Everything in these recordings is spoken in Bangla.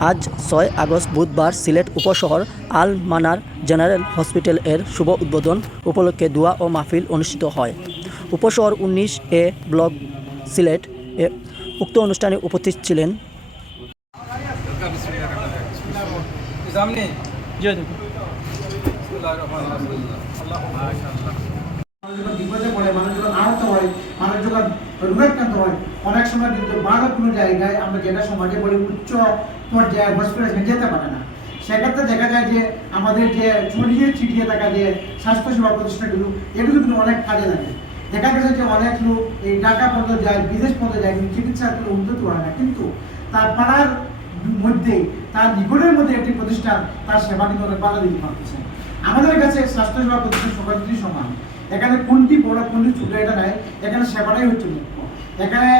আজ ছয় আগস্ট বুধবার সিলেট উপশহর আল মানার জেনারেল হসপিটাল এর শুভ উদ্বোধন উপলক্ষে দোয়া ও মাহফিল অনুষ্ঠিত হয়। উপশহর উনিশ এ ব্লক সিলেট এ উক্ত অনুষ্ঠানে উপস্থিত ছিলেন জি রোগাক্রান্ত হয়। অনেক সময় কিন্তু ভালো কোনো জায়গায় আমরা যেটা সমাজে বলি উচ্চ পর্যায়ে হসপিটালে যেতে পারে না। সেক্ষেত্রে দেখা যায় যে আমাদের যে ছড়িয়ে ছিটিয়ে থাকা যে স্বাস্থ্যসেবা প্রতিষ্ঠানগুলো, এগুলো কিন্তু অনেক কাজে লাগে। দেখা গেছে যে অনেক লোক এই ঢাকা পর্যন্ত যায়, বিদেশ পর্যন্ত যায়, কিন্তু চিকিৎসার কোনো উন্নত হয় না। কিন্তু তার পাড়ার মধ্যে, তার নিকটের মধ্যে একটি প্রতিষ্ঠান, তার সেবা কিন্তু অনেক ভালো দিতে পারতেছে। আমাদের কাছে স্বাস্থ্যসেবা প্রতিষ্ঠান কিছুই সমান। এখানে কোনটি বড়, কোনটি ছোট এটা নাই। এখানে সেবাটাই হচ্ছে এখানে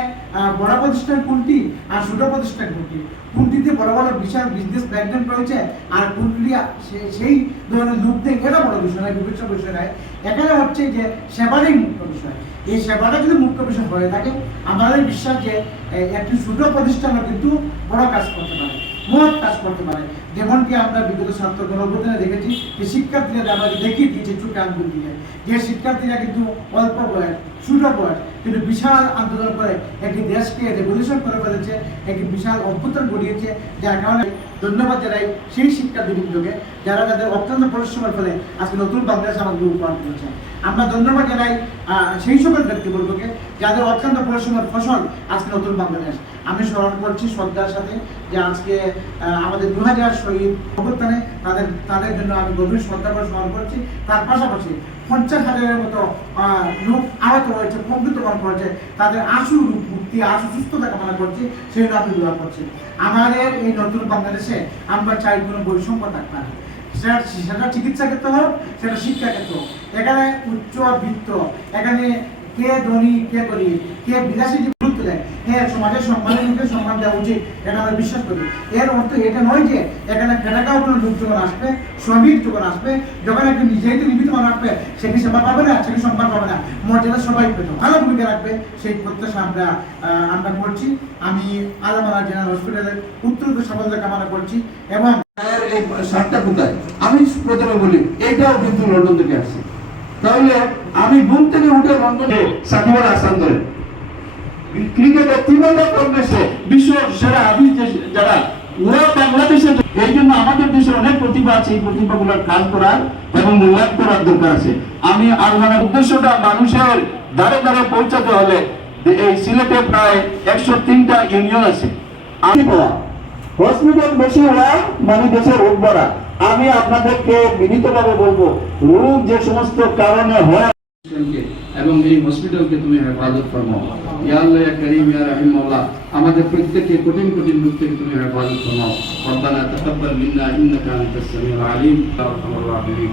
বড় প্রতিষ্ঠান কোনটি আর ছোট প্রতিষ্ঠান কোনটি? কোনটিতে বড় বড় বিশাল বিজনেস ব্যাকগ্রাউন্ড রয়েছে আর কোনটি সেই ধরনের লোক নেই এটা বড় বিষয় নয়? বিবেচ্য বিষয় নয়। এখানে হচ্ছে যে সেবারই মুখ্য বিষয়। এই সেবাটা যদি মুখ্য বিষয় হয়ে থাকে, আমাদের বিশ্বাস যে একটি ছোট প্রতিষ্ঠানও কিন্তু বড় কাজ করতে পারে, মহৎ কাজ করতে পারে। যেমনটি আমরা বিগত ছাত্র গণঅভ্যুত্থানে দেখেছি যে শিক্ষার্থীরা আমাকে দেখিয়ে দিয়েছে চোখে আঙ্গুল দিয়ে, যে শিক্ষার্থীরা কিন্তু অল্প বয়স, ছোট বয়স কিন্তু বিশাল আন্দোলন করে, একটি দেশকে রেভলিউশন করে ফেলেছে, একটি বিশাল অভ্যুত্থান ঘটিয়েছে যার কারণে ধন্যবাদ জানাই সেই শিক্ষার্থীবৃন্দকে যারা তাদের অত্যন্ত পরিশ্রমের ফলে আজকে নতুন বাংলাদেশ আমাদের উপহার দিয়েছে আমরা ধন্যবাদ জানাই সেই সকল ব্যক্তিবর্গকে যাদের অত্যন্ত পরিশ্রমের ফসল আজকে নতুন বাংলাদেশ। আমি স্মরণ করছি শ্রদ্ধার সাথে যে আজকে আমাদের দু হাজার শহীদ অভ্যুত্থানে তাদের তাদের জন্য আমি গভীর শ্রদ্ধা করে স্মরণ করছি। তার পাশাপাশি পঞ্চাশ হাজারের মতো লোক আহত হয়েছে প্রকৃতকরণ করেছে, তাদের আশু মুক্তি আশু সুস্থতা কামনা করছি, সেই আপনি দোয়া করছেন। আমাদের এই নতুন বাংলাদেশে আমরা চাই কোনো বৈষম্য থাকবে না। সেটা সেটা চিকিৎসা ক্ষেত্রে হোক, সেটা শিক্ষা ক্ষেত্র এখানে উচ্চ বৃত্ত, এখানে কে ধনী, কে গরিব, কে বিলাসী হ্যাঁ সমাজের সম্মানের লোককে সম্মান দেওয়া উচিত এটা আমরা বিশ্বাস করি। এর অর্থ এটা নয় যে এখানে ফেটাকাও কোনো লোক যখন আসবে শ্রমিক যখন আসবে যখন একটু নিজেই তো নিবিত মানুষ আসবে সে কি সেবা পাবে না সে কি সম্মান পাবে না? মর্যাদা সবাই পেত ভালো ভূমিকা রাখবে। সেই প্রত্যাশা আমরা আমরা করছি। আমি আলামালা জেনারেল হসপিটালের উত্তর সফলতা কামনা করছি এবং শার্টটা কোথায় আমি প্রথমে বলি এটাও কিন্তু লন্ডন থেকে আসছে। তাহলে আমি ঘুম থেকে উঠে লন্ডনে সাকিব আল হাসান ধরে ক্রিকেটে ত্রিমন্ডা কংগ্রেসে বিশ্ব সেরা যারা, ওরা বাংলাদেশে এই জন্য আমাদের অনেক প্রতিভা আছে, এই কাজ করার এবং মূল্যায়ন করার দরকার আছে। আমি আলমানের উদ্দেশ্যটা মানুষের দ্বারে দ্বারে পৌঁছাতে হলে এই সিলেটে প্রায় একশো তিনটা ইউনিয়ন আছে। আমি হসপিটাল বেশি হওয়া মানে দেশের বাড়া। আমি আপনাদেরকে বিনীতভাবে বলব, রোগ যে সমস্ত কারণে হয় এবং এই হসপিটালকে তুমি হেফাজত ফরমাও। ইয়া আল্লাহ, ইয়া করিম, ইয়া রহিম মাওলা, আমাদের প্রত্যেককে কঠিন কঠিন রূপ থেকে তুমি হেফাজত ফরমাও। রব্বানা তাকাব্বাল মিন্না ইন্নাকা আনতাস সামিউল আলিম আরহামার রাহিমিন।